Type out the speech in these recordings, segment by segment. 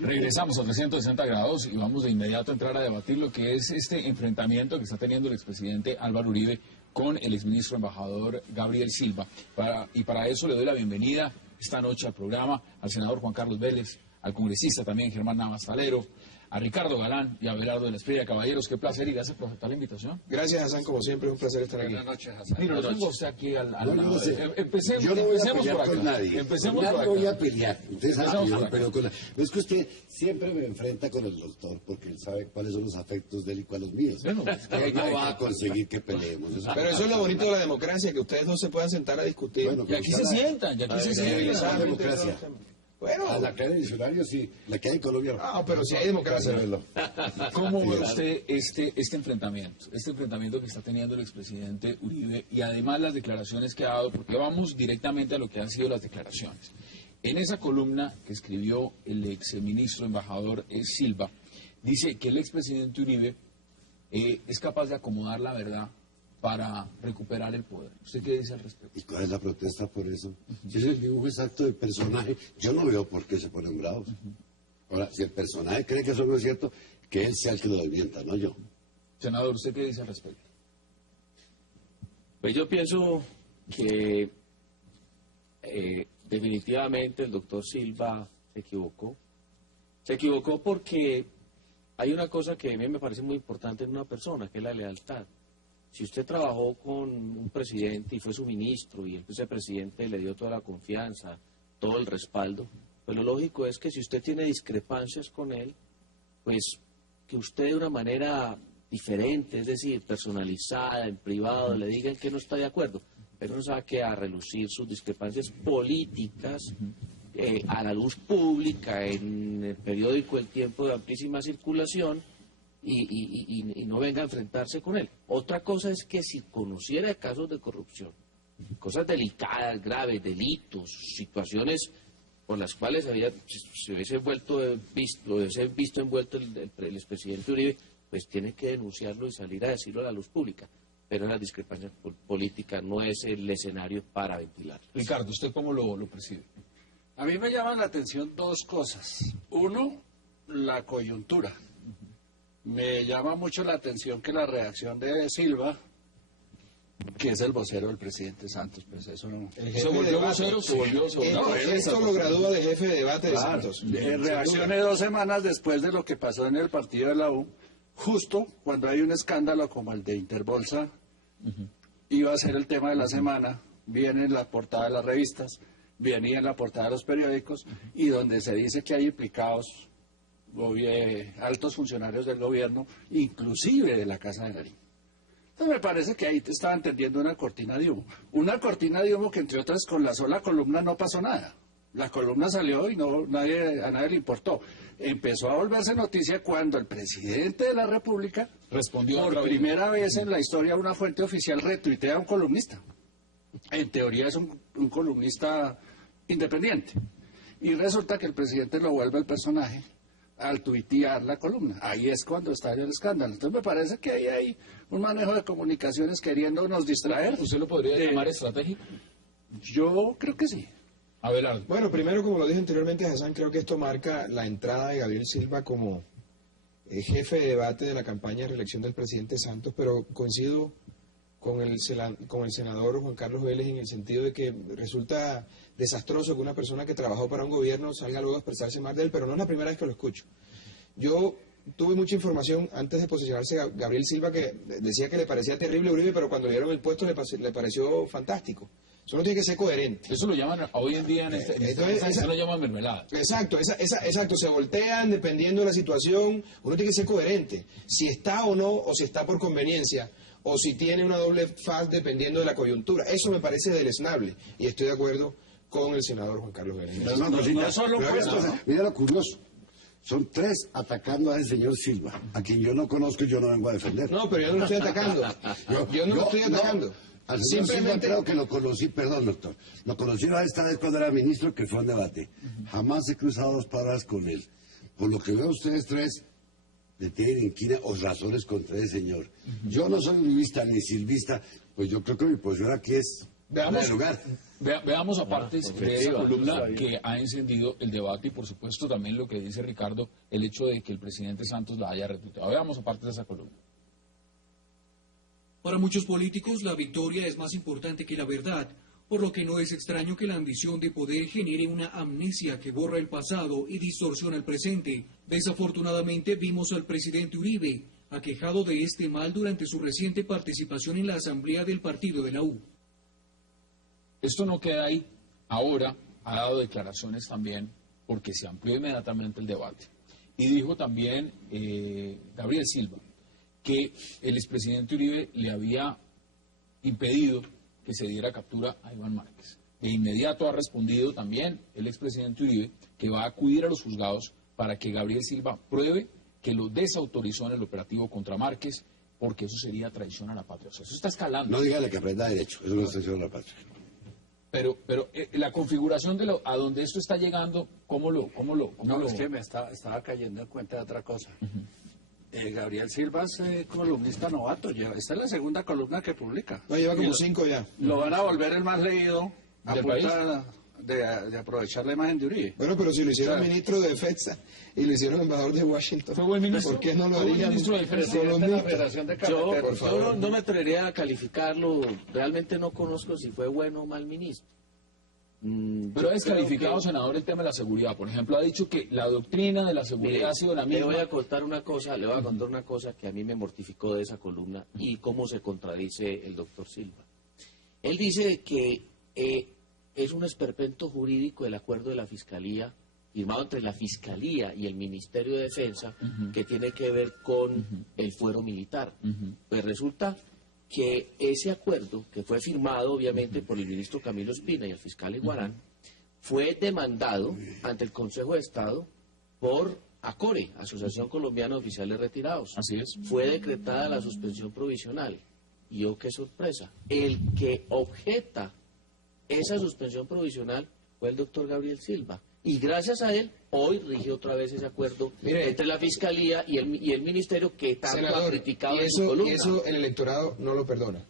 Regresamos a 360 grados y vamos de inmediato a entrar a debatir lo que es este enfrentamiento que está teniendo el expresidente Álvaro Uribe con el exministro embajador Gabriel Silva. Para eso le doy la bienvenida esta noche al programa al senador Juan Carlos Vélez, al congresista también Germán Navas Talero, a Ricardo Galán y a Abelardo de la Esprilla. Caballeros, qué placer y gracias por aceptar la invitación. Gracias, Hassan, como siempre, es un placer estar aquí. Buenas noches, Hassan. Mira, nos tengo usted aquí al lado. Empecemos, yo no voy a empecemos pelear por acá. con nadie. Empecemos ya por no acá. voy a pelear. Usted sabe que yo no peleo con nadie. Es que usted siempre me enfrenta con el doctor porque él sabe cuáles son los afectos de él y cuáles los míos. Bueno, Que no va a conseguir que peleemos. Pero eso es lo bonito de la democracia, que ustedes no se puedan sentar a discutir. Bueno, y aquí se sientan, y aquí se civilizar sientan. la democracia. Bueno, A la que hay en diccionario, sí. La que hay en Colombia. ah, pero si hay democracia. ¿Cómo ve usted este enfrentamiento que está teniendo el expresidente Uribe y además las declaraciones que ha dado? Porque vamos directamente a lo que han sido las declaraciones. En esa columna que escribió el exministro embajador Silva, dice que el expresidente Uribe es capaz de acomodar la verdad para recuperar el poder. ¿Usted qué dice al respecto? ¿Y cuál es la protesta por eso? Si es el dibujo exacto del personaje, yo no veo por qué se ponen bravos. Ahora, si el personaje cree que eso no es cierto, que él sea el que lo desmienta, no yo. Senador, ¿usted qué dice al respecto? Pues yo pienso que definitivamente el doctor Silva se equivocó. Se equivocó porque hay una cosa que a mí me parece muy importante en una persona, que es la lealtad. Si usted trabajó con un presidente y fue su ministro y ese presidente le dio toda la confianza, todo el respaldo, pues lo lógico es que si usted tiene discrepancias con él, pues que usted de una manera diferente, es decir, personalizada, en privado, le diga en que no está de acuerdo, pero no saque a relucir sus discrepancias políticas a la luz pública, en el periódico El Tiempo de amplísima circulación, y no venga a enfrentarse con él. Otra cosa es que si conociera casos de corrupción, cosas delicadas, graves, delitos, situaciones por las cuales se hubiese visto envuelto el expresidente Uribe, pues tiene que denunciarlo y salir a decirlo a la luz pública. Pero la discrepancia política no es el escenario para ventilar. Ricardo, ¿usted cómo lo percibe? A mí me llaman la atención dos cosas. Uno, la coyuntura. Me llama mucho la atención que la reacción de Silva, que es el vocero del presidente Santos, pues eso no... ¿Se volvió vocero? ¿Se volvió vocero? Esto lo gradúa de jefe de debate de Santos. Reaccioné 2 semanas después de lo que pasó en el partido de la U, justo cuando hay un escándalo como el de Interbolsa, iba a ser el tema de la semana, viene en la portada de las revistas, venía en la portada de los periódicos, y donde se dice que hay implicados altos funcionarios del gobierno, inclusive de la Casa de Nariño. Entonces me parece que ahí te estaban tendiendo una cortina de humo. Una cortina de humo que, entre otras, con la sola columna no pasó nada. La columna salió y a nadie le importó. Empezó a volverse noticia cuando el presidente de la República respondió por primera vez en la historia una fuente oficial retuitea a un columnista. En teoría es un columnista independiente. Y resulta que el presidente lo vuelve el personaje al tuitear la columna. Ahí es cuando estalla el escándalo. Entonces me parece que ahí hay un manejo de comunicaciones queriéndonos distraer. ¿Usted lo podría llamar estratégico? Yo creo que sí. Abelardo. Bueno, primero, como lo dije anteriormente, Hassan, creo que esto marca la entrada de Gabriel Silva como jefe de debate de la campaña de reelección del presidente Santos, pero coincido con el senador Juan Carlos Vélez en el sentido de que resulta desastroso que una persona que trabajó para un gobierno salga luego a expresarse más de él, pero no es la primera vez que lo escucho. Yo tuve mucha información antes de posicionarse Gabriel Silva que decía que le parecía terrible Uribe, pero cuando le dieron el puesto le pareció fantástico. Eso no tiene que ser coherente. Eso lo llaman hoy en día eso lo llaman mermelada. Exacto, exacto, se voltean dependiendo de la situación. Uno tiene que ser coherente. Si está o no, o si está por conveniencia, o si tiene una doble faz dependiendo de la coyuntura. Eso me parece deleznable y estoy de acuerdo con el senador Juan Carlos Vélez. No solo mira lo curioso. Son 3 atacando al señor Silva, a quien yo no conozco y yo no vengo a defender. No, pero yo no lo estoy atacando. Yo no lo estoy atacando. Al señor Silva creo que lo conocí, perdón, doctor, lo conocí esta vez cuando era ministro, que fue un debate. Jamás he cruzado 2 palabras con él. Por lo que veo, ustedes 3 le tienen inquina o razones contra ese señor. Yo no soy uribista ni silvista, pues yo creo que mi posición aquí es Veamos, lugar. veamos aparte de esa efectiva, columna está bien. que ha encendido el debate y por supuesto también lo que dice Ricardo, el hecho de que el presidente Santos la haya retuiteado. Veamos aparte de esa columna. Para muchos políticos, la victoria es más importante que la verdad, por lo que no es extraño que la ambición de poder genere una amnesia que borra el pasado y distorsiona el presente. Desafortunadamente, vimos al presidente Uribe aquejado de este mal durante su reciente participación en la asamblea del partido de la U. Esto no queda ahí. Ahora ha dado declaraciones también porque se amplió inmediatamente el debate. Y dijo también Gabriel Silva que el expresidente Uribe le había impedido que se diera captura a Iván Márquez. De inmediato ha respondido también el expresidente Uribe que va a acudir a los juzgados para que Gabriel Silva pruebe que lo desautorizó en el operativo contra Márquez, porque eso sería traición a la patria. O sea, eso está escalando. No dígale que aprenda derecho, eso no es traición a la patria. Pero la configuración de a donde esto está llegando, ¿cómo lo? No, es que estaba cayendo en cuenta de otra cosa. Gabriel Silva es columnista novato. Esta es la segunda columna que publica. No, lleva Y como lo- 5 ya. Lo van a volver el más leído a ¿Del punta de aprovechar la imagen de Uribe. Bueno, pero si lo hicieron Claro. ministro de Defensa y lo hicieron embajador de Washington, ¿Fue buen ministro? ¿por qué no lo ¿Fue buen harían ministro de Defensa? Presidente de la columnista? Federación de Yo, Cafeteros. por favor. yo no me atrevería a calificarlo, realmente no conozco si fue bueno o mal ministro. Pero Yo ha descalificado, creo senador, el tema de la seguridad. Por ejemplo, ha dicho que la doctrina de la seguridad Mire, ha sido la le misma. voy a contar una cosa, que a mí me mortificó de esa columna y cómo se contradice el doctor Silva. Él dice que es un esperpento jurídico el acuerdo de la Fiscalía, firmado entre la Fiscalía y el Ministerio de Defensa, que tiene que ver con el fuero militar. Pues resulta que ese acuerdo, que fue firmado obviamente por el ministro Camilo Espina y el fiscal Iguarán, fue demandado ante el Consejo de Estado por ACORE, Asociación Colombiana de Oficiales Retirados. Así es. Fue decretada la suspensión provisional. Y oh, qué sorpresa, el que objeta esa suspensión provisional fue el doctor Gabriel Silva. Y gracias a él, hoy rige otra vez ese acuerdo Mire, entre la Fiscalía y el Ministerio que tanto ha senador, criticado y en su eso, columna. y eso el electorado no lo perdona.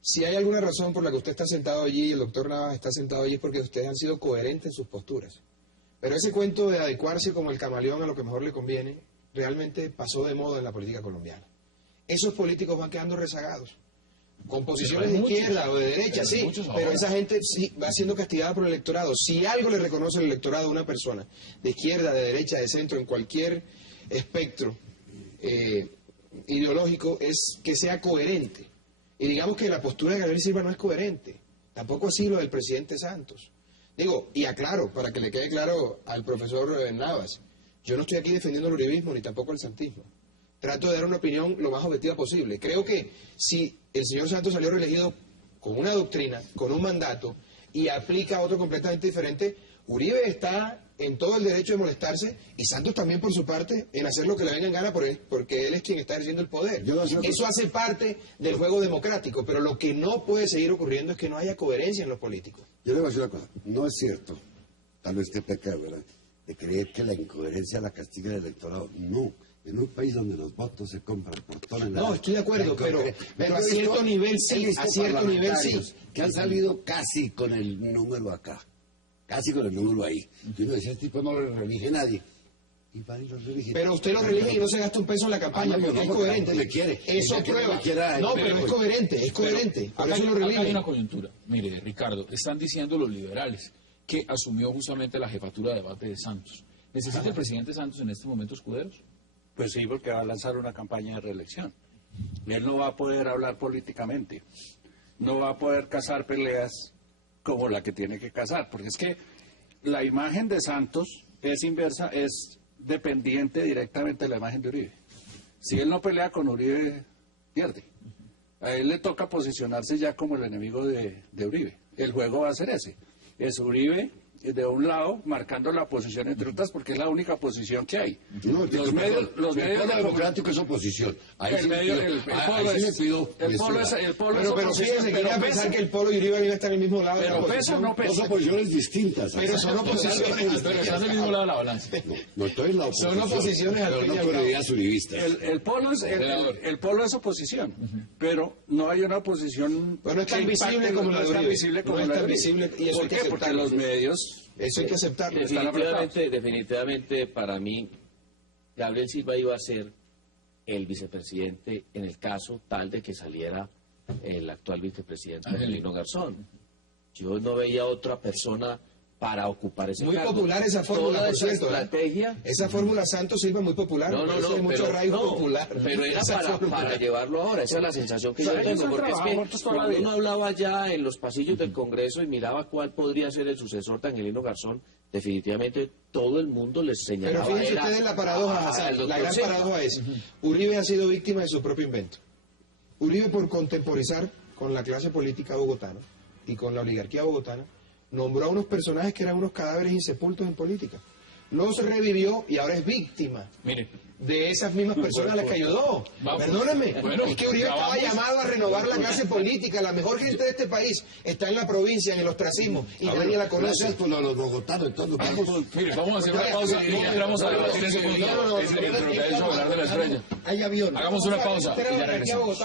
Si hay alguna razón por la que usted está sentado allí y el doctor Navas está sentado allí es porque ustedes han sido coherentes en sus posturas. Pero ese cuento de adecuarse como el camaleón a lo que mejor le conviene, realmente pasó de moda en la política colombiana. Esos políticos van quedando rezagados. Con posiciones de hay muchos, izquierda o de derecha, pero hay sí, muchos pero ahora. esa gente sí va siendo castigada por el electorado. Si algo le reconoce el electorado a una persona, de izquierda, de derecha, de centro, en cualquier espectro ideológico, es que sea coherente. Y digamos que la postura de Gabriel Silva no es coherente. Tampoco así lo del presidente Santos. Digo, y aclaro, para que le quede claro al profesor Navas, yo no estoy aquí defendiendo el uribismo ni tampoco el santismo. Trato de dar una opinión lo más objetiva posible. Creo que si el señor Santos salió reelegido con una doctrina, con un mandato, y aplica otro completamente diferente, Uribe está en todo el derecho de molestarse, y Santos también por su parte, en hacer lo que le venga en gana por él, porque él es quien está ejerciendo el poder. Yo no sé- Eso hace parte del juego democrático, pero lo que no puede seguir ocurriendo es que no haya coherencia en los políticos. Yo le voy a decir una cosa, no es cierto, tal vez que peca, ¿verdad?, de creer que la incoherencia la castiga el electorado. No, en un país donde los votos se compran por toneladas. No, estoy de acuerdo, la incoherencia- pero a Yo he cierto visto- nivel he sí, visto a cierto nivel sí. parlamentarios que han salido casi con el número acá, casi con el número ahí. Y uno decía, este tipo no lo relige nadie. Y van y lo religen. Pero usted lo relige y no se gasta un peso en la campaña Ah, no, porque es no, coherente. porque me quiere. Eso El que no prueba. me quiera, No, pero pero es pues- coherente, es coherente. Por Acá eso lo acá hay relige. una coyuntura. Mire, Ricardo, están diciendo los liberales que asumió justamente la jefatura de debate de Santos. ¿Necesita el presidente Santos en este momento escuderos? Pues sí, porque va a lanzar una campaña de reelección. Él no va a poder hablar políticamente, no va a poder cazar peleas como la que tiene que cazar, porque es que la imagen de Santos es inversa, es dependiente directamente de la imagen de Uribe. Si él no pelea con Uribe, pierde. A él le toca posicionarse ya como el enemigo de Uribe. El juego va a ser ese. Es Uribe de un lado, marcando la posición entre otras, porque es la única posición que hay. No, Los medios el polo democrático es oposición. Ahí el sí medio, pido- el polo ahí sí es, le pido el polo es, mesura. el polo es Pero oposición, fíjense, pero quería pensar pesa, que el Polo y Uribe iban a estar en el mismo lado de la pero pesa oposición. o no Dos pesa. oposiciones distintas. Pero son oposiciones. Pero están del mismo lado de la balanza. No estoy en la oposición. Son oposiciones al pero fin y no al con cabo. ideas uribistas. El polo es el polo es oposición, pero no hay una oposición Pero no es tan que impacte, visible como la no de es tan Uribe. visible como No es la de tan Uribe. visible y eso ¿Por hay que qué? Porque aceptarlo. los medios Eso hay que aceptarlo. Definitivamente para mí, Gabriel Silva iba a ser el vicepresidente en el caso tal de que saliera el actual vicepresidente Angelino Garzón. Yo no veía otra persona para ocupar ese Muy cargo. popular esa fórmula, Toda por esa cierto. Esa Esa fórmula Santos Silva es muy popular. No, por eso hay mucho arraigo popular. pero era Esa fórmula. para llevarlo ahora, esa es la sensación que yo Ellos tengo, han porque es trabajado que juntos toda la cuando vida. uno hablaba ya en los pasillos del Congreso y miraba cuál podría ser el sucesor de Angelino Garzón, definitivamente todo el mundo les Pero señalaba. fíjense era ustedes la paradoja, al Hassan, doctor la gran Silva. paradoja es, Uribe ha sido víctima de su propio invento. Uribe, por contemporizar con la clase política bogotana y con la oligarquía bogotana, nombró a unos personajes que eran unos cadáveres insepultos en política. Los revivió y ahora es víctima Mire, de esas mismas personas a las que ayudó. Vamos. Perdóname, Bueno, es que Uribe ya estaba vamos. llamado a renovar la clase política. La mejor gente de este país está en la provincia, en el ostracismo, y nadie la conoce. Gracias por lo de los bogotanos. Entonces, vamos. mire, vamos a hacer una pausa y ya entramos a debatir ese punto. Es el que ha dicho hablar de la estrella. Hay aviones. Hagamos una pausa y ya regresamos.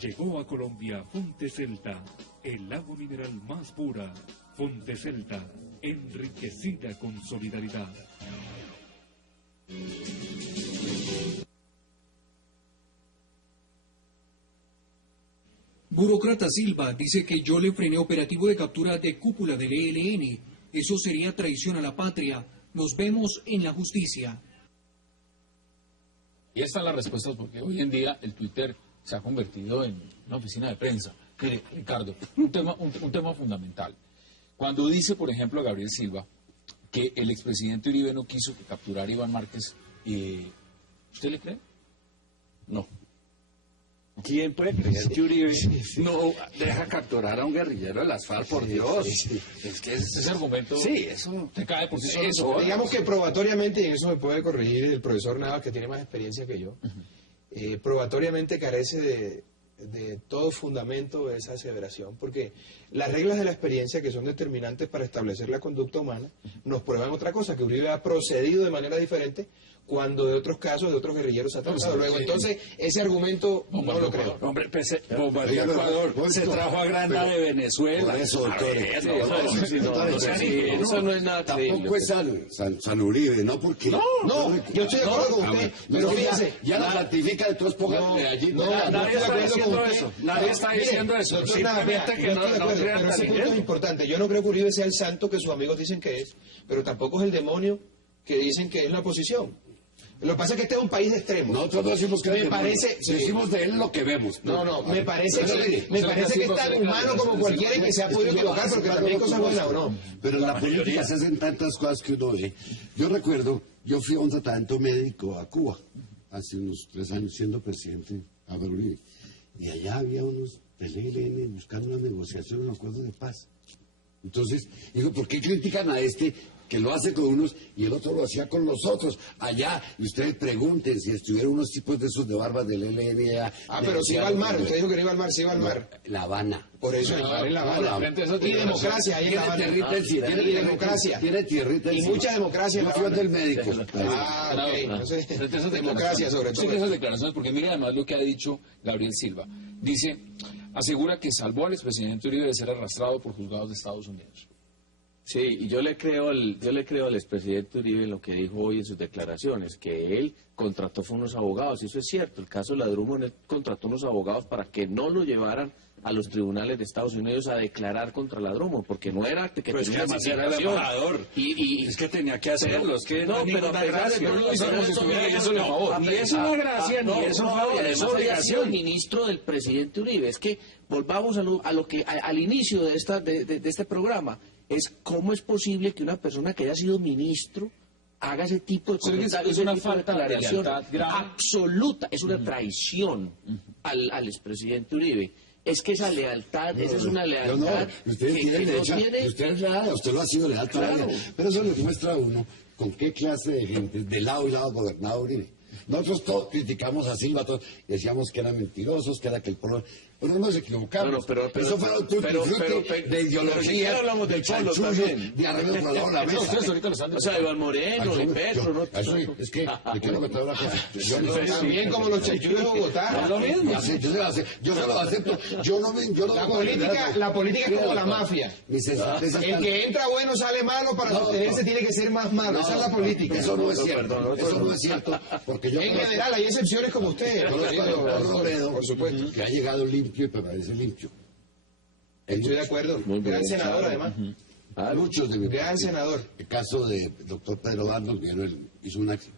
Llegó a Colombia Fonte Celta, el agua mineral más pura. Fonte Celta, enriquecida con solidaridad. Burócrata Silva dice que yo le frené operativo de captura de cúpula del ELN. Eso sería traición a la patria. Nos vemos en la justicia. Y están las respuestas porque hoy en día el Twitter se ha convertido en una oficina de prensa. Mire, Ricardo, un tema fundamental. Cuando dice, por ejemplo, Gabriel Silva, que el expresidente Uribe no quiso que capturara a Iván Márquez, ¿usted le cree? No. ¿Quién puede creer que Uribe no deja capturar a un guerrillero de las FARC, por Dios? Es que Ese argumento sí, eso se cae por sí solo. Eso, Digamos que probatoriamente, y en eso me puede corregir el profesor Navas, que tiene más experiencia que yo, probatoriamente carece de todo fundamento esa aseveración, porque las reglas de la experiencia, que son determinantes para establecer la conducta humana, nos prueban otra cosa, que Uribe ha procedido de manera diferente cuando de otros casos, de otros guerrilleros se ha tratado. Luego, entonces, ese argumento no lo creo. Hombre, bombardeó Ecuador, se trajo a Granada de Venezuela. Por eso, doctor. Eso no es nada creíble. Tampoco es San Uribe, ¿no? Porque... No, yo estoy de acuerdo con usted, pero fíjese, ya la ratifica, entonces pónganle allí. Nadie está diciendo usted. eso. Nadie está Mire, diciendo eso. doctor Navas, Simplemente yo que estoy de no acuerdo, crean pero ese punto es talento. importante. Yo no creo que Uribe sea el santo que sus amigos dicen que es, pero tampoco es el demonio que dicen que es la oposición. Lo que pasa es que este es un país de extremos. Nosotros no decimos que Me es demonio. parece- sí. Decimos de él lo que vemos. No, me parece Pero que es tan humano como cualquiera y que se ha podido equivocar, porque también hay cosas buenas o no. Pero en la política se hacen tantas cosas que uno ve. Yo recuerdo, yo fui a un tratamiento médico a Cuba, hace unos 3 años, siendo presidente Álvaro Uribe. Y allá había unos del ELN buscando una negociación, un acuerdo de paz. Entonces, digo, ¿por qué critican a este que lo hace con unos y el otro lo hacía con los otros? Allá, y ustedes pregunten si estuvieron unos tipos de esos de barbas del ELN allá. Pero si iba al mar, usted dijo que no iba al mar, sí iba al mar. La Habana. Por eso el mar en La Habana. Y democracia, ahí en La Habana. Y democracia. Tiene tierrita Y encima. mucha democracia en Yo La fui Habana. del médico. Ok. Entonces, Frente a esas democracia sobre declaraciones, frente a todo. esas declaraciones, porque mire además lo que ha dicho Gabriel Silva. Dice, asegura que salvó al expresidente Uribe de ser arrastrado por juzgados de Estados Unidos. Sí, y yo le creo al expresidente Uribe en lo que dijo hoy en sus declaraciones, que él contrató fue unos abogados, y eso es cierto. El caso de Ladrumo, él contrató unos abogados para que no lo llevaran a los tribunales de Estados Unidos a declarar contra Ladrumo, porque no era que Pues que tenía además era el situación. embajador. Y Es que tenía que hacerlo. Es que no, hay pero ninguna a pesar de gracia. todo lo hizo como si estuviera haciéndole a favor. Ni es una gracia, ni es un favor, y es además había sido obligación. el ministro del presidente Uribe. Es que volvamos al inicio de este programa. Es cómo es posible que una persona que haya sido ministro haga ese tipo de Sí, es comentarios, una ese tipo falta de declaración lealtad grave. absoluta, es una traición al expresidente Uribe. Es que esa lealtad, esa es una Yo lealtad no, ustedes que tienen no derecho, tiene... usted es leal, usted lo ha sido leal toda la Claro. vida. Pero eso le muestra a uno con qué clase de gente, de lado y lado, gobernado Uribe. Nosotros todos criticamos a Silva, todos decíamos que eran mentirosos, que era que el pueblo... Pero no nos equivocamos. No, pero- eso fue un tutti-frutti de ideología, hablamos de del polo chanchullo, también. de arreglo por la No, mesa. ustedes ahorita lo están O sea, Iván Moreno, y Petro, ¿no? Es que, le quiero contar una cosa. Yo no También como los chanchullos de Bogotá. lo mismo. Yo se lo acepto. Yo no La política es como la mafia. El que entra bueno sale malo, para sostenerse tiene que ser más malo. Esa es la política. Eso no es cierto. Eso no es cierto. Porque yo En general hay excepciones como usted. conozco a doctor Robledo, Por supuesto. que ha llegado limpio y permanece limpio. Estoy de acuerdo. Gran senador además. Muchos de mi Gran senador. El caso del doctor Pedro Barnos,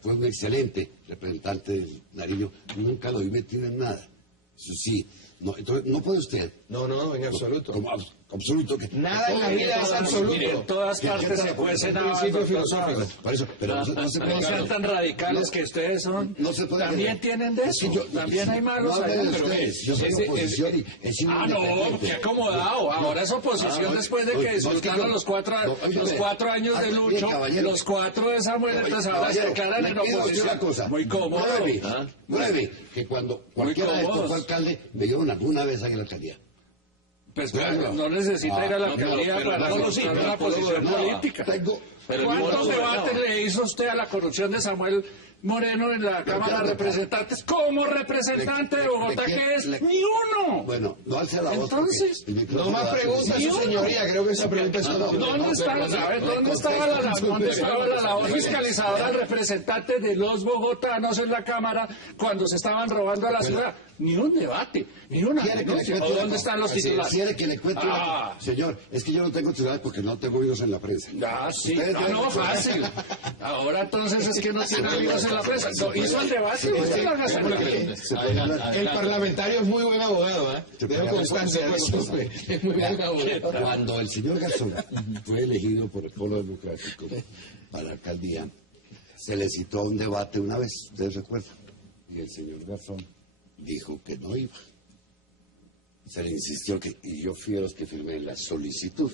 fue un excelente representante del Nariño. Nunca lo vi metido en nada. Eso sí. No, entonces, no puede usted. No, en absoluto. Como absoluto. Nada en la vida es absoluto. Mire, en todas partes se cuecen habas, principio doctor filosófico. Suárez. Por eso, pero no se puede. No sean tan radicales No, que ustedes son. no se puede También hacer. tienen de Es que eso. También hay malos no hable ahí. de Pero ustedes. Yo soy oposición y he sido no, independiente. qué acomodado. Ahora es oposición después de que disfrutaron los 4 años de Lucho, los 4 de Samuel, entonces ahora se declaran en oposición. Muy cómodo. 9, que cuando cualquiera de estos cómodos. fue alcalde, me dieron alguna vez en la alcaldía. Pues Claro. no necesita ir a la No, alcaldía pero para no, demostrar sí, una posición no, política. ¿Cuántos debates le hizo usted a la corrupción de Samuel Moreno en la Cámara de Representantes como representante de Bogotá, que es ni uno? Bueno, no alce la voz. Entonces, porque el micrófono No más da- preguntas, su señoría. Creo que esa pregunta es ¿Dónde estaba la labor fiscalizadora del representante de los bogotanos en la Cámara cuando se estaban robando a la ciudad? Ni un debate, ni una ¿Quiere que le denuncia. cuente ¿O una dónde cosa? están los Así, titulares? ¿Quiere que le cuente una Ah. cosa? Señor, es que yo no tengo titulares porque no tengo amigos en la prensa. Ah, sí. Ustedes tienen No, titulares. fácil. Ahora entonces es que no tiene amigos en la prensa. No, hizo el debate, usted lo haga hacer. El parlamentario es muy buen abogado, ¿eh? Dejo constancia de eso. Es muy buen abogado. Cuando el señor Garzón fue elegido por el Polo Democrático para la alcaldía, se le citó a un debate una vez, ustedes recuerdan, y el señor Garzón dijo que no iba. Se le insistió y yo fui a los que firmé la solicitud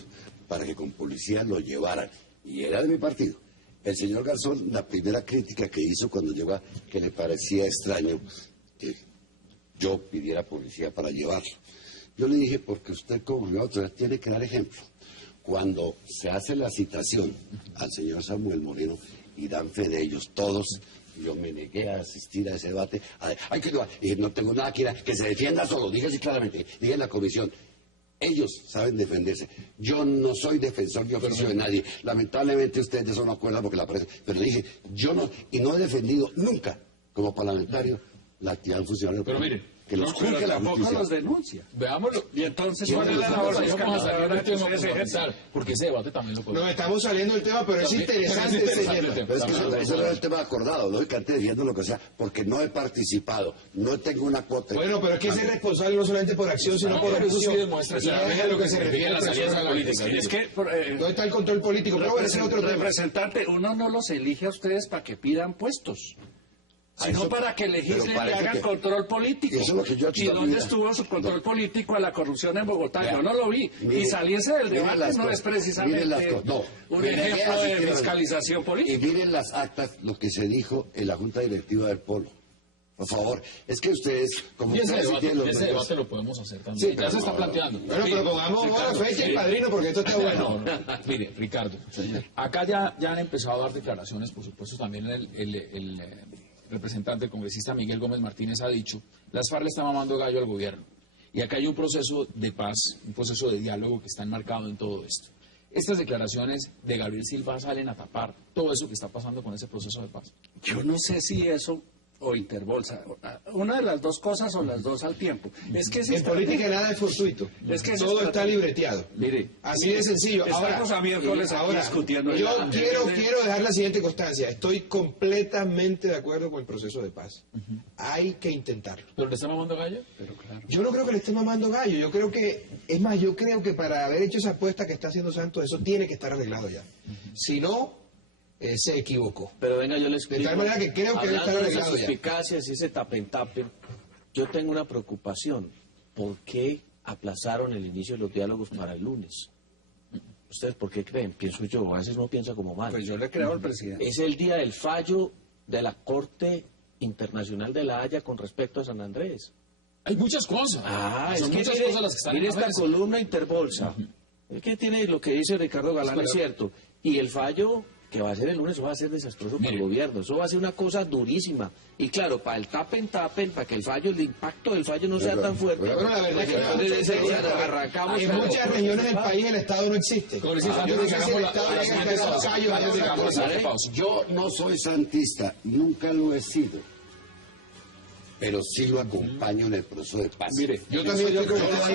para que con policía lo llevaran, y era de mi partido. El señor Garzón, la primera crítica que hizo cuando llegó, que le parecía extraño que yo pidiera policía para llevarlo. Yo le dije, porque usted como autoridad tiene que dar ejemplo. Cuando se hace la citación al señor Samuel Moreno y dan fe de ellos todos, yo me negué a asistir a ese debate. Y no tengo nada que ir que se defienda solo, dije así claramente, dije en la comisión. Ellos saben defenderse. Yo no soy defensor de oficio de nadie. Lamentablemente ustedes de eso no acuerdan porque la prensa. Pero le dije, yo no, y no he defendido nunca como parlamentario la actividad del funcionario. Pero mire, que los juzgue la tampoco justicia. los denuncia. Veámoslo. Y entonces, Sí, ¿cuál es la labor Vamos a fiscalizadora salir del que tema ustedes para ejercen? empezar, porque ese debate también lo podemos. Nos estamos saliendo del tema, pero es interesante ese tema. Pero es que eso no es el tema acordado, lógicamente defiendo lo que sea, porque no he participado, no tengo una cuota. Bueno, pero es que es responsable no solamente por acción, sino por Pero eso sí omisión. demuestra Y es a lo que se refiere las alianzas políticas. Es que No está el control político, pero bueno, ese es otro tema. representante, uno no los elige a ustedes para que pidan puestos, sino eso- para que legislen pero y parece hagan que- control político. Eso es lo que yo he hecho ¿Y toda mi dónde vida. estuvo su control político a la corrupción en Bogotá? Vea, Yo no lo vi. mire, y salirse del miren debate las no cosas, es precisamente miren las cosas, no, un me negué a ejemplo de asistir a- fiscalización Y política. miren las actas, lo que se dijo en la Junta Directiva del Polo. Por favor, es que ustedes, como Y ese ustedes sí debate, tienen los ese medios- debate lo podemos hacer también. Sí, ya se pero está no, planteando. Bueno, pero pongamos buena fecha y padrino, porque esto está bueno. Mire, Ricardo, acá ya han empezado a dar declaraciones, por supuesto, también el representante, el congresista Miguel Gómez Martínez ha dicho, las FARC le están mamando gallo al gobierno. Y acá hay un proceso de paz, un proceso de diálogo que está enmarcado en todo esto. Estas declaraciones de Gabriel Silva salen a tapar todo eso que está pasando con ese proceso de paz. Yo no sé si eso o Interbolsa, una de las dos cosas o las dos al tiempo. Es que En política nada es fortuito. Es que todo está libreteado. Mire, Así de sencillo. estamos a miércoles aquí discutiendo yo ya. quiero dejar la siguiente constancia. Estoy completamente de acuerdo con el proceso de paz. Hay que intentarlo. ¿Pero le están mamando gallo? Yo no creo que le esté mamando gallo. Yo creo que, es más, yo creo que para haber hecho esa apuesta que está haciendo Santos, eso tiene que estar arreglado ya. Si no, se equivocó. Pero venga, yo les explico. De tal manera que creo que debe estar Hablando de esas arreglado ya. suspicacias y ese tapen-tapen, yo tengo una preocupación. ¿Por qué aplazaron el inicio de los diálogos para el lunes. ¿Ustedes por qué creen? Pienso yo, a veces uno piensa como mal. Pues yo le creo al presidente. Es el día del fallo de la Corte Internacional de la Haya con respecto a San Andrés. Hay muchas cosas. Es Son que muchas cosas las que están mire en la esta mesa. columna Interbolsa. Es que tiene lo que dice Ricardo Galán, es cierto. Y el fallo que va a ser el lunes, eso va a ser desastroso para el gobierno. Eso va a ser una cosa durísima. Y claro, para el tapen, para que el impacto del fallo no sea tan fuerte. Pero la verdad es que en muchas regiones del país el Estado no existe. Congresista, Yo antes no de que sé si el hagamos Estado la llega a siguiente pegar pausa, callos antes de que a hagamos la siguiente pausa. Yo no soy santista, nunca lo he sido, pero sí lo acompaño en el proceso de paz. Mire, Yo también estoy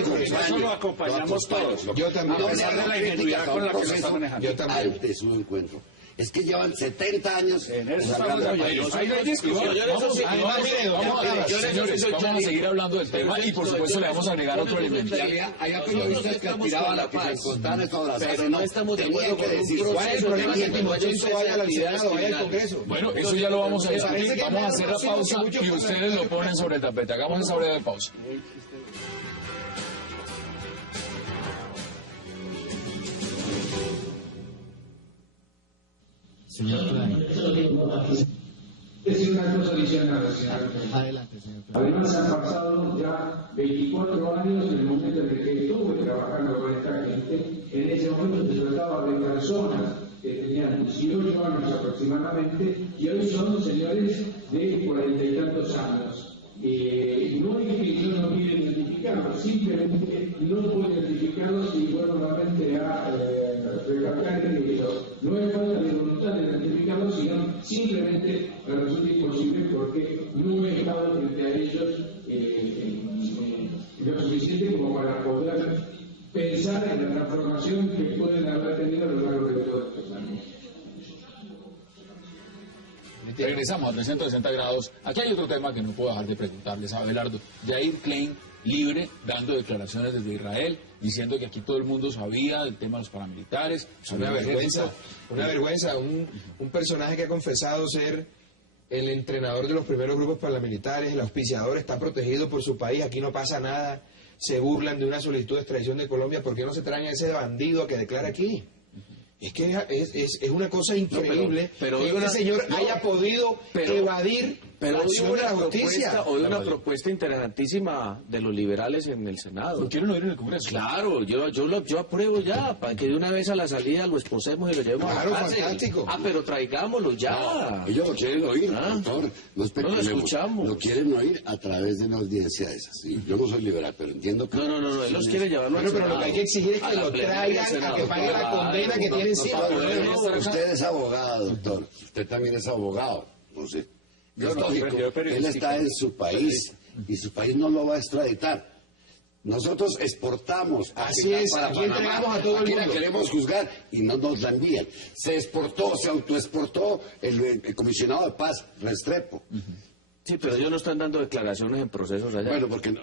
con Eso lo acompañamos todos. Yo también. A pesar de la ingenuidad con la que lo está manejando. Yo también. Antes de su encuentro. Es que llevan 70 años. En eso buscando estamos la de paz. acuerdo. Ahí no hay discusión. Además, mire, Señores, vamos a seguir hablando del tema y por supuesto le vamos a agregar otro elemento. Había periodistas que aspiraban a que se encontraran estos abrazos. Pero no estamos de acuerdo con un decir, ¿cuál es el problema que Timochenko vaya al Senado, vaya al Congreso? Bueno, eso ya lo vamos a discutir. parece que Vamos a hacer la sí, pausa mucho y ustedes lo ponen sobre el tapete. Hagamos esa breve pausa. Señor Klein. Es una cosa adicional, señor. Adelante, señor Klein. Además, han pasado ya 24 años en el momento en el que estuve trabajando con esta gente. En ese momento se trataba de personas que tenían 18 años aproximadamente y hoy son señores de 40 y tantos años. No es que yo no quiera identificarlos, simplemente no puedo identificarlos y vuelvo nuevamente a recalcar que no es falta de voluntad de identificarlos, sino simplemente me resulta imposible porque no he estado frente a ellos lo suficiente como para poder pensar en la transformación que pueden haber tenido a lo largo de todos estos años. Regresamos a 360 grados. Aquí hay otro tema que no puedo dejar de preguntarles a Abelardo. Yair Klein, libre, dando declaraciones desde Israel, diciendo que aquí todo el mundo sabía del tema de los paramilitares. Una vergüenza, un personaje que ha confesado ser el entrenador de los primeros grupos paramilitares, el auspiciador, está protegido por su país, aquí no pasa nada, se burlan de una solicitud de extradición de Colombia, ¿por qué no se traen a ese bandido a que declara aquí? Es que es una cosa increíble pero que este señor haya podido evadir la acción de la justicia. Hoy una propuesta interesantísima de los liberales en el Senado. ¿Lo quieren oír en el Congreso? Claro, yo apruebo ya, para que de una vez a la salida lo esposemos y lo llevemos Claro, a la cárcel. fantástico. Pero traigámoslo ya. Ellos lo quieren oír, doctor. No No lo especulemos. escuchamos. Lo quieren oír a través de una audiencia de esas. Sí, yo no soy liberal, pero entiendo que... No, él los quiere llevarlo Bueno, al pero lo Senado. que hay que exigir es A que la lo plenaria del traigan a Senado. que pague la condena que tiene encima. Usted es abogado, doctor. Usted también es abogado. No sé. Yo Es no, lógico. yo periodística. Él está en su país y su país no lo va a extraditar. Nosotros exportamos. Así es, para aquí Panamá. entregamos a todo el Aquí la mundo. queremos juzgar y no nos la envían. Se exportó, se autoexportó el comisionado de paz, Restrepo. Sí, pero ellos no están dando declaraciones en procesos allá. Bueno, porque Es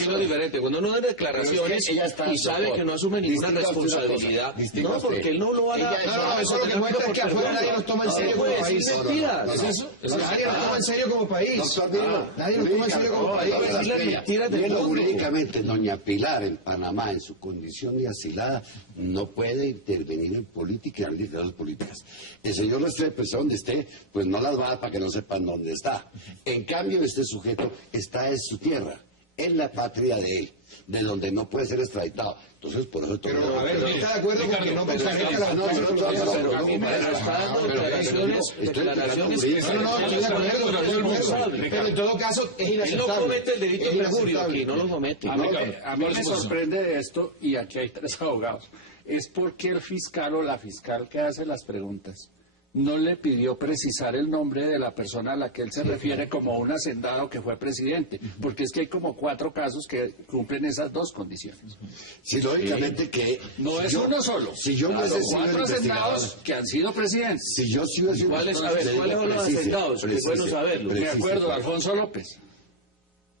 que no es diferente. Cuando uno da declaraciones Pero es que ella está y sabe por- que no asume ninguna distinga usted una cosa, responsabilidad, distinga no, usted. porque él no lo va a... Ella- No, eso lo que muestra es que afuera nadie nos toma en serio como puede país. decir mentiras. No, no, no. ¿Es eso? Nadie nos toma en serio como país. Doctor, dígalo. Nadie nos toma en serio como país. Las mentiras del Dígalo mundo. jurídicamente, doña Pilar en Panamá, en su condición de asilada, no puede intervenir en política y abrir declaraciones políticas. El señor Restrepo, esté donde esté, pues no las va a dar para que no sepan dónde está. En cambio, este sujeto está en su tierra, en la patria de él, de donde no puede ser extraditado. Entonces, por eso... Pero, a ver, ¿usted está de acuerdo con que no contrarresta la No, justicia? pero a mí me está dando declaraciones No, estoy de acuerdo. Pero en todo caso es Él no inaceptable. comete el delito Es de perjurio inaceptable. aquí, no lo comete. A mí me sorprende de esto, y aquí hay 3 abogados, es porque el fiscal o la fiscal que hace las preguntas no le pidió precisar el nombre de la persona a la que él se refiere como un hacendado que fue presidente, porque es que hay como 4 casos que cumplen esas 2 condiciones. Sí, lógicamente que... No si es yo- uno solo. Si yo no Claro, hubiese sido 4 investigador, hacendados que han sido presidentes. si yo sí hubiese sido ¿Cuáles son los precise, hacendados? Qué bueno precise, saberlo. De precise, acuerdo, claro. Alfonso López.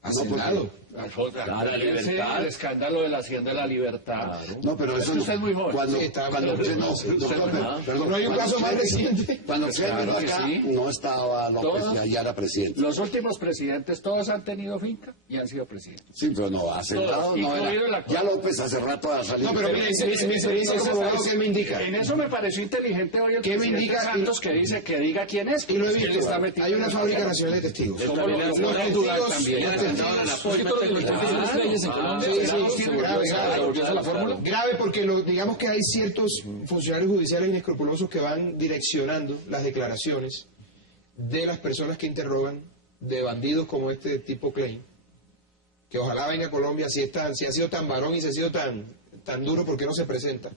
Hacendado. La Libertad. El escándalo de la Hacienda de la Libertad. Claro. No, pero eso que usted es muy joven. Cuando, Sí, está cuando muy no, joven. doctor, perdón, No hay un caso más reciente. Cuando usted vino Claro que acá, sí. no estaba López, Todos. ya era presidente. Los últimos presidentes todos han tenido finca y han sido presidentes. Sí, pero no, hace Todos, rato no incluido el era. actual. Ya López hace rato ha salido. No, pero mire, mi experiencia como abogado, ¿qué me indica? En eso me pareció inteligente hoy el ¿Qué me presidente indica? Santos que dice que diga quién es. Y lo he que él visto. está metido Hay en una el fábrica papel. nacional de testigos. Él ¿Cómo también lo le puede puede dudar dudar también? también. Ya leyes en Colombia, Grave porque digamos que hay ciertos funcionarios judiciales inescrupulosos que van direccionando las declaraciones de las personas que interrogan de bandidos como este tipo Klein, que ojalá venga a Colombia si ha sido tan varón y si ha sido tan duro, ¿por qué no se presenta?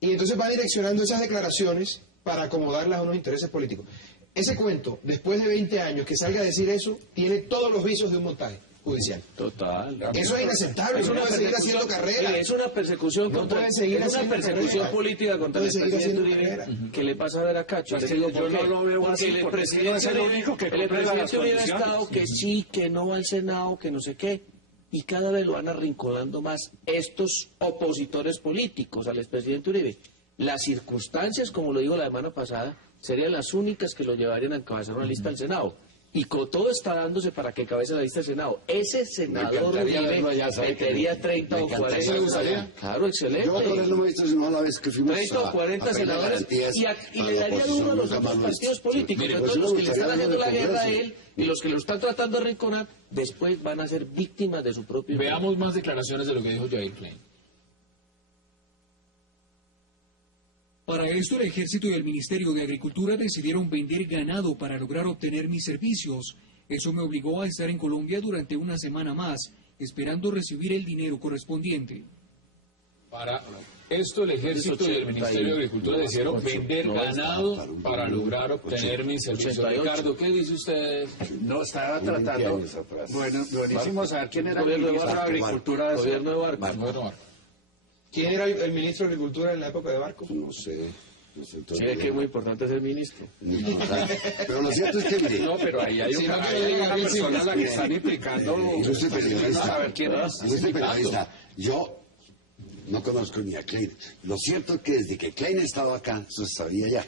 Y entonces va direccionando esas declaraciones para acomodarlas a unos intereses políticos. Ese cuento, después de 20 años, que salga a decir eso, tiene todos los visos de un montaje judicial. Total. Eso es inaceptable, no puede seguir haciendo carrera. Es una persecución No contra puede seguir es una haciendo persecución carrera. política contra Puede el seguir presidente haciendo Uribe. carrera. ¿Qué le pasa a ver a Cacho? Pues Le digo, yo ¿por no qué? lo veo Porque así, el porque presidente es el único que cumple las Uribe ha condiciones. estado que sí, que no va al Senado, que no sé qué. Y cada vez lo van arrinconando más estos opositores políticos al expresidente Uribe. Las circunstancias, como lo digo la semana pasada, serían las únicas que lo llevarían a encabezar una lista al Senado. Y todo está dándose para que encabece la lista del Senado. Ese senador encantaría Uribe verlo allá, ¿sabe metería qué? 30 Me o encantaría 40. verlo allá. Claro, excelente. Yo otra vez no me he visto sino a la vez que fuimos 30 o 40 a senadores garantías y para le la daría oposición, duro a los nunca otros más lo he partidos visto. políticos. Mire, Entonces pues, los que le gustaría están haciendo la hablar del guerra a Congreso. él y los que lo están tratando de arrinconar, después van a ser víctimas de su propio... Veamos más declaraciones de lo que dijo Jair Klein. Para esto, el Ejército y el Ministerio de Agricultura decidieron vender ganado para lograr obtener mis servicios. Eso me obligó a estar en Colombia durante una semana más, esperando recibir el dinero correspondiente. Para esto, el Ejército y el Ministerio de Agricultura decidieron vender ganado para lograr obtener mis servicios. 88. Ricardo, ¿qué dice usted? No, estaba 20 tratando. años atrás. Bueno, buenísimo saber quién era el Gobierno de ministro de Barco, Agricultura de ese Gobierno de Barco. Bueno, ¿Quién era el ministro de Agricultura en la época de Barco? No sé. Sí, es que es muy importante ser ministro. Pero lo cierto es que, mire, No, pero ahí hay Sí, no una, quiero hay llegar una a persona a la que están implicando. ilustre A periodista, ver quién es. ilustre periodista, yo no conozco ni a Klein. Lo cierto es que desde que Klein estaba acá, eso se sabía ya.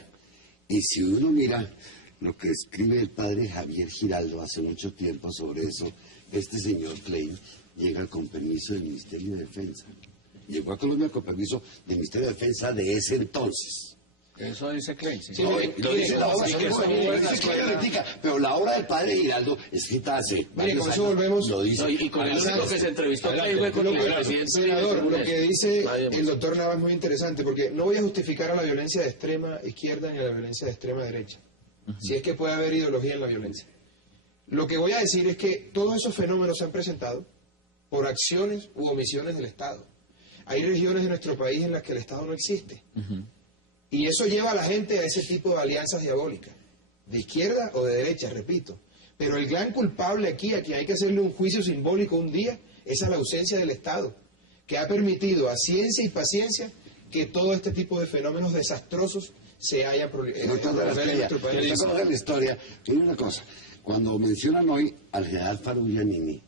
Y si uno mira lo que escribe el padre Javier Giraldo hace mucho tiempo sobre eso, este señor Klein llega con permiso del Ministerio de Defensa. Llegó a Colombia con permiso del Ministerio de Defensa de ese entonces. Eso dice Klein. Sí. Sí, No, mire, lo dice la obra, mire, sí, pero la obra del padre Giraldo, escrita hace Mire, varios con eso años, volvemos. lo dice. No, y con el único que se entrevistó Klein fue con el presidente. Senador, lo que dice Nadie más. el doctor Navas es muy interesante, porque no voy a justificar a la violencia de extrema izquierda ni a la violencia de extrema derecha, si es que puede haber ideología en la violencia. Lo que voy a decir es que todos esos fenómenos se han presentado por acciones u omisiones del Estado. Hay regiones de nuestro país en las que el Estado no existe. Y eso lleva a la gente a ese tipo de alianzas diabólicas, de izquierda o de derecha, repito. Pero el gran culpable aquí, a quien hay que hacerle un juicio simbólico un día, es a la ausencia del Estado, que ha permitido a ciencia y paciencia que todo este tipo de fenómenos desastrosos se haya En nuestro país. Usted conoce la historia. Hay una cosa. Cuando mencionan hoy al general Farugianini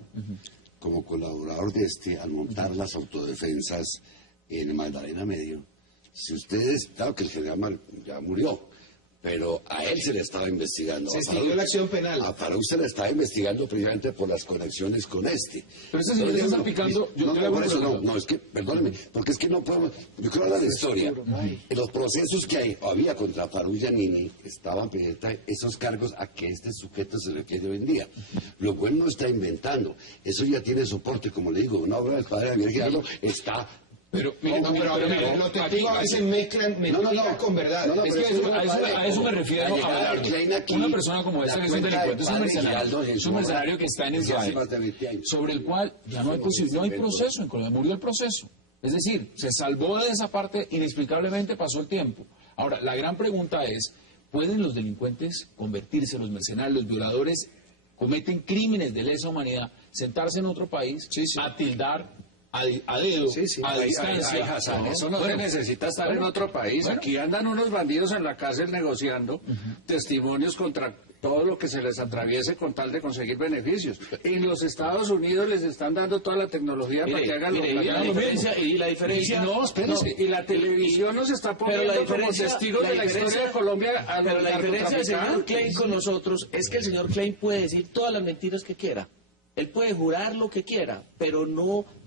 como colaborador de al montar las autodefensas en el Magdalena Medio, si ustedes, claro que el general ya murió, pero a él se le estaba investigando. Se A siguió Faruk- la acción penal. A Faruk se le estaba investigando precisamente por las conexiones con este. Pero este señor Entonces, está picando. Yo le hago por una eso pregunta. no, es que, perdóneme, porque es que no podemos. Yo quiero hablar de historia. En los procesos que había contra Faruk Giannini, estaban pendientes esos cargos a que este sujeto se refiere hoy en día. Lo cual no está inventando. Eso ya tiene soporte, como le digo, una obra del padre Javier Giraldo está. Pero, mire, No, pero los testigos a veces mezclan mentiras con verdad. No, no, Es pero que a eso me refiero. La llegada de Klein aquí, Una persona como esta la que es un cuenta delincuente, es un del padre mercenario. Giraldo en Es su un obra mercenario que está en desde hace Israel, más de 20 años. sobre el cual ya no hay posibilidad, no hay proceso en Colombia, murió el proceso. Es decir, se salvó de esa parte, inexplicablemente pasó el tiempo. Ahora, la gran pregunta es, ¿pueden los delincuentes convertirse, los mercenarios, los violadores, cometen crímenes de lesa humanidad, sentarse en otro país, Sí, sí. a tildar a dedo, Sí, sí. a distancia? Hassan, eso no se Bueno, necesita estar en otro país. bueno. Aquí andan unos bandidos en la cárcel negociando testimonios contra todo lo que se les atraviese con tal de conseguir beneficios. En los Estados Unidos les están dando toda la tecnología para que hagan lo que y la diferencia... No, espérense, y la televisión nos está poniendo como testigos de la historia de Colombia a los Pero la diferencia del señor narcotraficantes. Klein con nosotros es que el señor Klein puede decir todas las mentiras que quiera. Él puede jurar lo que quiera, pero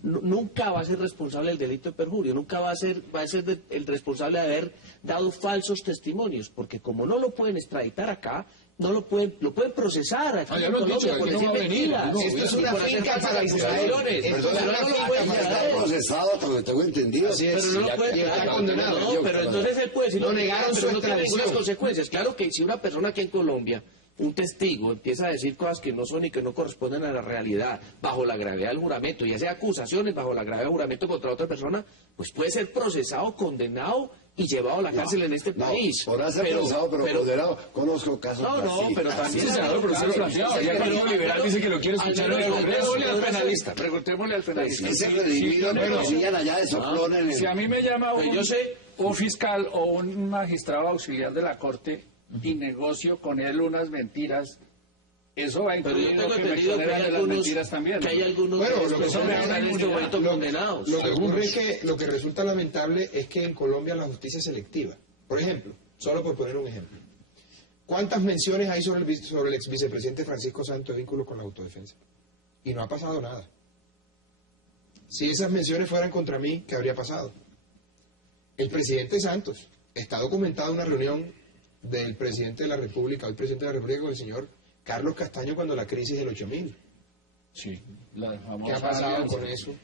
nunca va a ser responsable del delito de perjurio, nunca va a ser el responsable de haber dado falsos testimonios, porque como no lo pueden extraditar acá, lo pueden procesar aquí ya en lo han Colombia dicho, por aquí no decir va a venir, mentiras. no, Esto es una por hacer finca para Israel. acusaciones. Esto es Pero una no lo finca pueden para llevar Está a él. procesado, hasta donde tengo entendido. Así es. Pero no lo puede y está claro, condenado. No, pero entonces él puede decir No lo que negaron quiera, su pero no tiene ninguna extradición. consecuencias. Claro que si una persona aquí en Colombia, un testigo, empieza a decir cosas que no son y que no corresponden a la realidad, bajo la gravedad del juramento, y hace acusaciones bajo la gravedad del juramento contra otra persona, pues puede ser procesado, condenado y llevado a la cárcel en este país. Podrá ser procesado, pero condenado. Conozco casos No, pero también... Sí, senador, pero usted lo planteaba. Ya que el Partido Liberal dice que lo quiere escuchar en el Congreso. Preguntémosle al penalista. Ese redimido que lo sigan allá de soplón en Si el... a mí me llama Pues yo sé. un fiscal o un magistrado auxiliar de la Corte y negocio con él unas mentiras, eso va a Pero yo incluir tengo lo que me entendido que exoneran hay de las algunos, mentiras también. que hay algunos Bueno, que lo que son son en este momento condenados. Lo que ocurre es que lo que resulta lamentable es que en Colombia la justicia es selectiva. Por ejemplo, solo por poner un ejemplo, ¿cuántas menciones hay sobre el ex vicepresidente Francisco Santos de vínculo con la autodefensa? Y no ha pasado nada. Si esas menciones fueran contra mí, ¿qué habría pasado? El presidente Santos, está documentada una reunión del presidente de la República, el presidente de la República con el señor Carlos Castaño cuando la crisis del 8000. Sí, la ¿Qué famosa ha pasado alianza. con eso?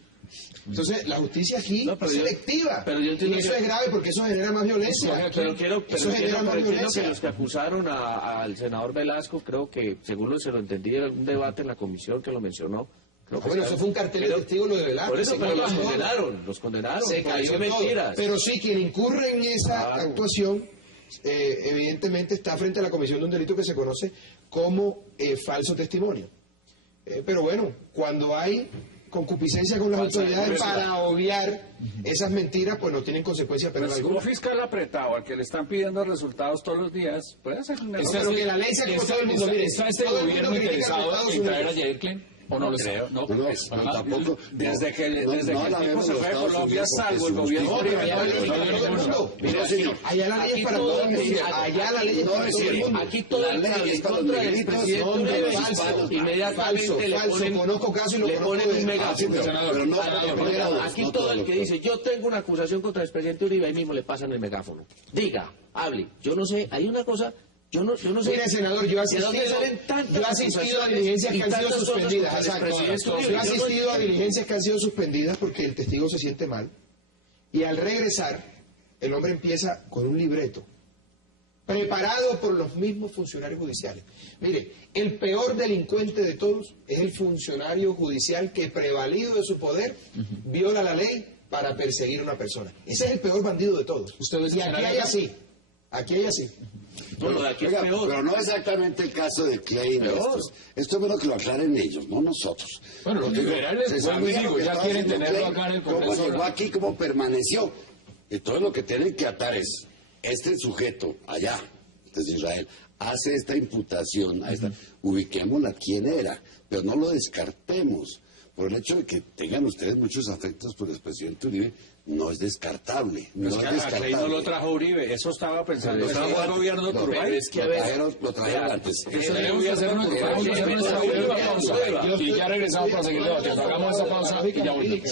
Entonces, la justicia aquí No, pero es yo- selectiva. pero yo entiendo y eso que- es grave porque eso genera más violencia. Pero eso entiendo genera más que violencia. los que acusaron al senador Velasco, creo que, según se lo entendí en algún debate en la comisión que lo mencionó, creo que Bueno, está- eso fue un cartel de testigos lo de Velasco. Por eso, se pero cayó los todo. condenaron, Se por cayó decir todo. mentiras. Pero sí, quien incurre en esa Claro. actuación, evidentemente está frente a la comisión de un delito que se conoce como falso testimonio. Pero bueno, cuando hay concupiscencia con las autoridades para obviar esas mentiras, pues no tienen consecuencia penal Pues, alguna. como fiscal apretado al que le están pidiendo resultados todos los días, puede hacer un negocio. Pero que la ley sea como todo el mundo. Mire, ¿Está este todo el mundo gobierno critica interesado Estados en traer a Unidos. Jair Klein? ¿O no lo creo? No, No, pues, no, ajá. tampoco. Desde que el no tipo alabemos se los fue de Estados Colombia, Unidos porque salvo el su gobierno No, pero allá la ley es para Uribe. todo el mundo. No, señor. Allá la ley es para todo el mundo. Allá la ley es para todo el mundo. Aquí todo La el ley que hable es en para los contra del negritos, presidente hombre, Uribe, falso, inmediatamente le falso. ponen, Conozco casos y lo le conozco ponen de- un megáfono. Pero no para los primeros, Aquí no todo todos el los que dice, yo tengo una acusación contra el presidente Uribe, ahí mismo le pasan el megáfono. Diga, hable. Yo no sé, hay una cosa, yo no sé. Mire, senador, yo he ¿de dónde salen tantas asistido a acusaciones diligencias y que han sido tantas cosas suspendidas. contra el Exacto. presidente Uribe? Yo he asistido a diligencias que han sido suspendidas porque el testigo se siente mal. Y al regresar, el hombre empieza con un libreto preparado por los mismos funcionarios judiciales. Mire, el peor delincuente de todos es el funcionario judicial que, prevalido de su poder, viola la ley para perseguir a una persona. Ese es el peor bandido de todos. ¿Usted ve ese Y aquí escenario hay acá? así. Aquí hay así. Bueno, de aquí es Oiga, peor. pero no exactamente el caso de Klein. Esto es bueno que lo aclaren ellos, no nosotros. Bueno, los Porque liberales, se vuelvo y sabía digo, lo que ya estaba quieren haciendo tenerlo Klein, acá en el cómo Congreso. llegó aquí, cómo permaneció. Entonces lo que tienen que atar es, este sujeto allá, desde Israel, hace esta imputación, ubiquémosla quién era, pero no lo descartemos. Por el hecho de que tengan ustedes muchos afectos por el presidente Uribe, no es descartable. No Es es que a Klein no descartable. lo trajo Uribe, eso estaba pensando. Pero Estaba el gobierno de pero Turbay. es que, a ver, lo trajeron antes. Tenemos que hacer nuestra pausa y ya regresamos para seguir debatiendo. Hagamos esa pausa y ya volvemos.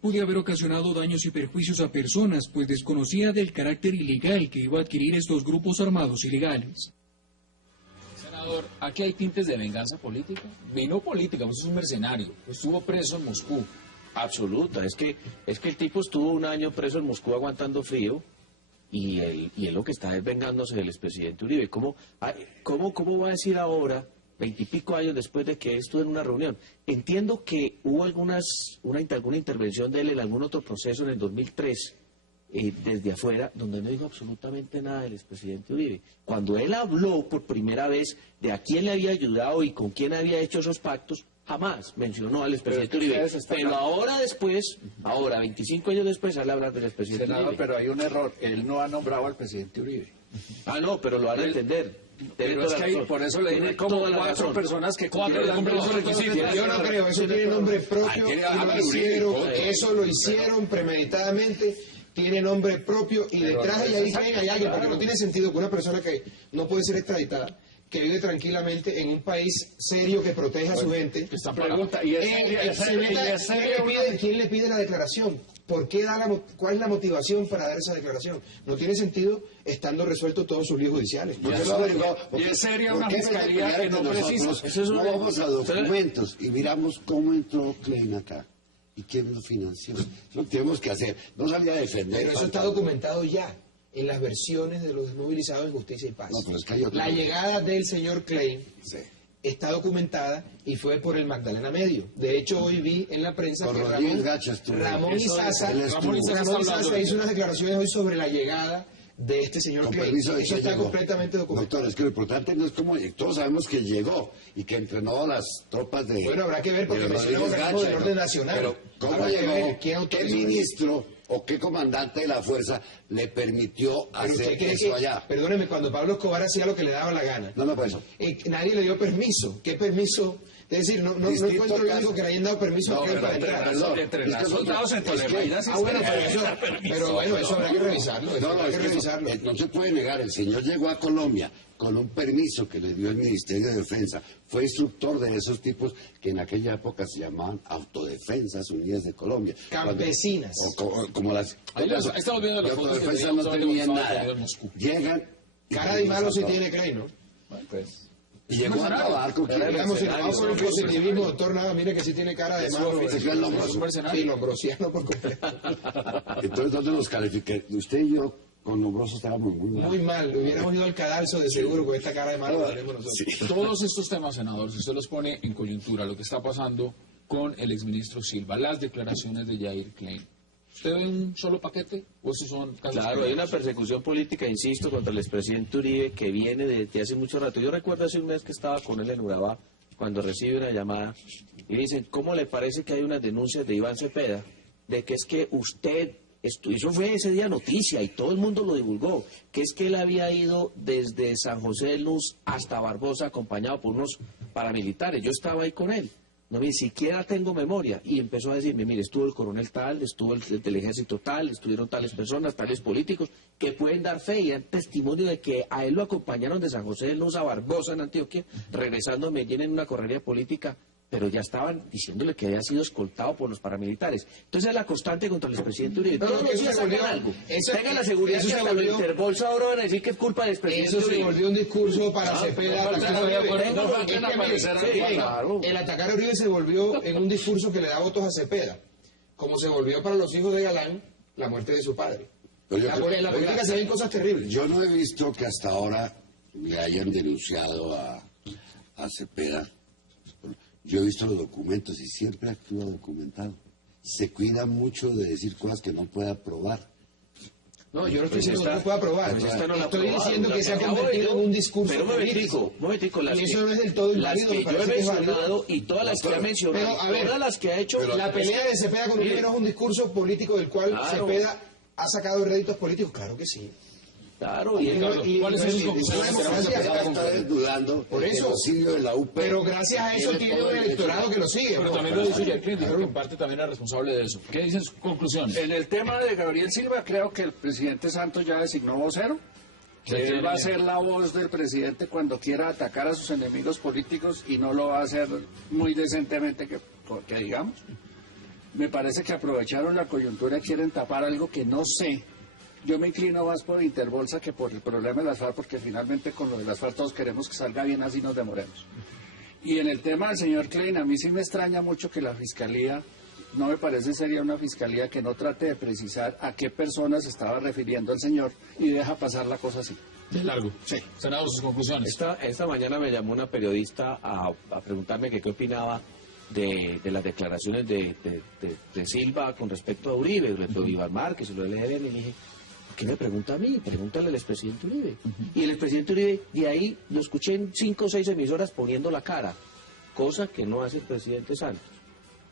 Pude haber ocasionado daños y perjuicios a personas, pues desconocía del carácter ilegal que iba a adquirir estos grupos armados ilegales. Senador, ¿aquí hay tintes de venganza política? Vino política, pues es un mercenario, estuvo preso en Moscú. Absoluta, es que el tipo estuvo un año preso en Moscú aguantando frío y él lo que está es vengándose del expresidente Uribe. ¿Cómo va a decir ahora, 20 y pico años después de que estuvo en una reunión? Entiendo que hubo alguna intervención de él en algún otro proceso en el 2003 desde afuera, donde no dijo absolutamente nada del expresidente Uribe. Cuando él habló por primera vez de a quién le había ayudado y con quién había hecho esos pactos, jamás mencionó al expresidente Uribe. Pero ahora después, ahora 25 años después, sale a hablar del expresidente Senador, Uribe. pero hay un error, él no ha nombrado al presidente Uribe. Ah, no, pero lo van a entender. Pero es que hay, por eso le digo, como 4 personas que cumplieron los requisitos. Yo no creo, eso tiene nombre propio eso lo hicieron premeditadamente, tiene nombre propio y detrás de ahí hay alguien, porque no tiene sentido que una persona que no puede ser extraditada, que vive tranquilamente en un país serio que protege a su gente, ¿quién le pide la declaración? ¿Por qué cuál es la motivación para dar esa declaración? No tiene sentido estando resueltos todos sus líos judiciales. Y es seria una fiscalía que no precisa. No vamos a documentos y miramos cómo entró Klein acá y quién lo financió. Lo que tenemos que hacer. No salía a defender. Pero eso está documentado ya en las versiones de los desmovilizados en Justicia y Paz. No, pero es que hay otra la cosa. llegada del señor Klein está documentada y fue por el Magdalena Medio. De hecho, hoy vi en la prensa Con que Rodríguez Gacha estuvo. Ramón Izaza hizo unas declaraciones hoy sobre la llegada de este señor Con Klein. permiso de Eso quién está llegó. completamente documentado. Doctor, es que lo importante no es cómo todos sabemos que llegó y que entrenó a las tropas de. Bueno, habrá que ver porque de mencionamos Rodríguez organismos del Gacha, orden ¿no? nacional. Pero ¿cómo Habrá que ver llegó? quién ¿Qué autorizó eso. ministro o qué comandante de la fuerza le permitió Pero usted hacer cree eso que, allá? perdóneme, cuando Pablo Escobar hacía lo que le daba la gana, No, por eso. nadie le dio permiso. ¿Qué permiso? Es decir, no Distinto encuentro caso. lógico que le hayan dado permiso a Klein para entrar. Entre las soldados en Tolemaida sí Bueno, está. pero bueno, eso habrá que revisarlo. No, habrá es que que revisarlo. no se puede negar. El señor llegó a Colombia con un permiso que le dio el Ministerio de Defensa. Fue instructor de esos tipos que en aquella época se llamaban Autodefensas Unidas de Colombia. Campesinas. Como las. Ahí estamos viendo de las fotos que autodefensa teníamos no ahora tenían de nada. de Moscú. Llegan. Cara de malo sí tiene Klein, ¿no? Y llegó a acabar con Digamos, si nos vamos con el positivismo, doctor Nava, mire que sí tiene cara de malo. Sí, lombrosiano por completo. Entonces, ¿dónde nos califica? Usted y yo con Lombroso estábamos muy mal. Muy mal, hubiéramos ido al cadalso de seguro con esta cara de malo que tenemos nosotros. Todos estos temas, senador, si usted los pone en coyuntura, lo que está pasando con el exministro Silva, las declaraciones de Jair Klein, ¿usted ve un solo paquete o esos son casos? Claro, hay una persecución política, insisto, contra el expresidente Uribe que viene desde hace mucho rato. Yo recuerdo hace un mes que estaba con él en Urabá, cuando recibe una llamada y dicen, ¿cómo le parece que hay unas denuncias de Iván Cepeda de que es que usted, eso fue ese día noticia y todo el mundo lo divulgó, que es que él había ido desde San José de Luz hasta Barbosa acompañado por unos paramilitares? Yo estaba ahí con él. No, ni siquiera tengo memoria. Y empezó a decirme, mire, estuvo el coronel tal, estuvo el del ejército tal, estuvieron tales personas, tales políticos, que pueden dar fe y dan testimonio de que a él lo acompañaron de San José de Luz a Barbosa en Antioquia, regresando a Medellín en una correría política, pero ya estaban diciéndole que había sido escoltado por los paramilitares. Entonces es la constante contra el expresidente Uribe. No, Todos los eso días se volvió- sacan algo. eso- Tengan la seguridad eso que se hasta los volvió- Interbolsa ahora van a decir que es culpa del expresidente Eso se Uribe. volvió un discurso para Cepeda. atacar a Uribe. no faltan aparecer Sí, aquí. Claro. el atacar a Uribe se volvió en un discurso que le da votos a Cepeda, como se volvió para los hijos de Galán la muerte de su padre. Pero yo La, creo- en la política se ven cosas terribles. Yo no he visto que hasta ahora le hayan denunciado a Cepeda. Yo he visto los documentos y siempre actúa documentado. Se cuida mucho de decir cosas que no pueda probar. No, yo no estoy diciendo que esta- no pueda probar. pues esta no la Estoy aprobaron, diciendo la que se ha acabo de convertido en yo. un discurso Pero político. momentico, las Y que- eso no es del todo las inválido, que me yo he parece que es válido. mencionado y todas las que ha mencionado, Pero, a ver, todas las que ha hecho, La pelea de Cepeda con Uribe no es un discurso político del cual Claro. Cepeda ha sacado réditos políticos. Claro que sí. claro, y ¿Cuáles son sus conclusiones? Cepeda está desnudando Por el eso. genocidio de la UP. Pero gracias a eso tiene un electorado que lo sigue. Pero ¿no? también lo dice Jair Klein, dijo que en parte también era responsable de eso. ¿Qué dicen sus conclusiones? En el tema de Gabriel Silva, creo que el presidente Santos ya designó vocero. Que él va a ser la voz del presidente cuando quiera atacar a sus enemigos políticos y no lo va a hacer muy decentemente, que digamos. Me parece que aprovecharon la coyuntura y quieren tapar algo que no sé. Yo me inclino más por Interbolsa que por el problema de las FARC, porque finalmente con lo de las FARC todos queremos que salga bien, así nos demoremos. Y en el tema del señor Klein, a mí sí me extraña mucho que la Fiscalía, no me parece sería una Fiscalía que no trate de precisar a qué personas estaba refiriendo el señor y deja pasar la cosa así. De largo. Sí. Senador, sus conclusiones. esta mañana me llamó una periodista a preguntarme que qué opinaba de las declaraciones de Silva con respecto a Uribe, de Iván Márquez, lo del ELN, y le dije, ¿por qué me pregunta a mí? Pregúntale al expresidente Uribe. Y el expresidente Uribe, de ahí lo escuché en 5 o 6 emisoras poniendo la cara, cosa que no hace el presidente Santos.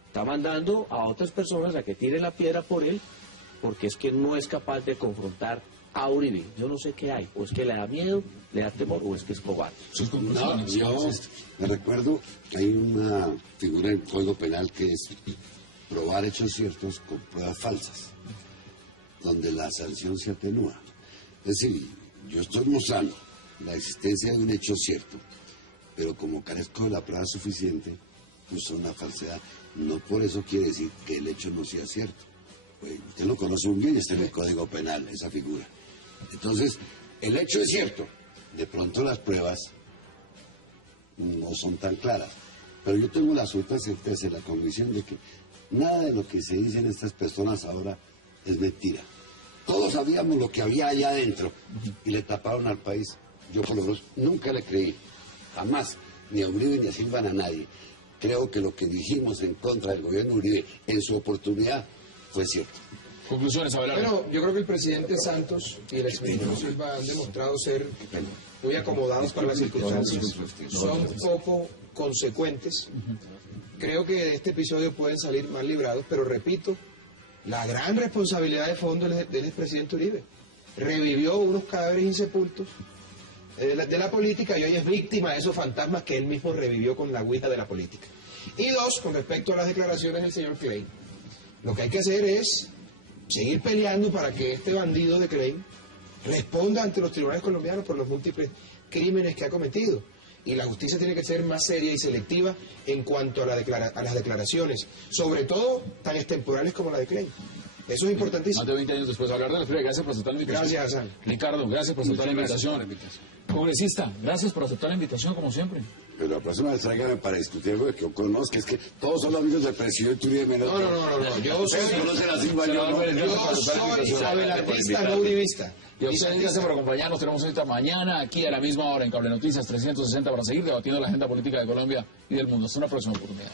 Está mandando a otras personas a que tiren la piedra por él, porque es que no es capaz de confrontar a Uribe. Yo no sé qué hay, o es que le da miedo, le da temor, o es que es cobarde. No, yo me recuerdo, hay una figura en el Código Penal que es probar hechos ciertos con pruebas falsas, donde la sanción se atenúa. Es decir, yo estoy mostrando la existencia de un hecho cierto, pero como carezco de la prueba suficiente, uso una falsedad. No por eso quiere decir que el hecho no sea cierto. Pues, usted lo conoce muy bien, está en el Código Penal, esa figura. Entonces, el hecho es cierto. De pronto las pruebas no son tan claras. Pero yo tengo la absoluta certeza y la convicción de que nada de lo que se dicen estas personas ahora es mentira. Todos sabíamos lo que había allá adentro y le taparon al país. Yo por lo menos nunca le creí, jamás, ni a Uribe ni a Silva, a nadie. Creo que lo que dijimos en contra del gobierno de Uribe en su oportunidad fue cierto. Conclusiones, Abelardo. Bueno, yo creo que el presidente Santos y el exministro Silva han demostrado ser muy acomodados para las circunstancias. Son poco consecuentes. Creo que de este episodio pueden salir mal librados, pero repito, la gran responsabilidad de fondo del expresidente Uribe. Revivió unos cadáveres insepultos de la política y hoy es víctima de esos fantasmas que él mismo revivió con la agüita de la política. Y dos, con respecto a las declaraciones del señor Klein, lo que hay que hacer es seguir peleando para que este bandido de Klein responda ante los tribunales colombianos por los múltiples crímenes que ha cometido. Y la justicia tiene que ser más seria y selectiva en cuanto a las declaraciones, sobre todo tan extemporales como la de Klein. Eso es importantísimo. Más de 20 años después, hablar de la feria. Gracias por aceptar la invitación. Gracias, Hassan. Ricardo, gracias por aceptar la invitación. Congresista, gracias por aceptar la invitación, como siempre. Pero la próxima vez tráigame para discutir algo que yo conozca. Es que todos son amigos del presidente Uribe menos. No. Yo soy abelardista, no uribista. Y a ustedes, gracias por acompañarnos. Tenemos esta mañana aquí a la misma hora en Cable Noticias 360 para seguir debatiendo la agenda política de Colombia y del mundo. Hasta una próxima oportunidad.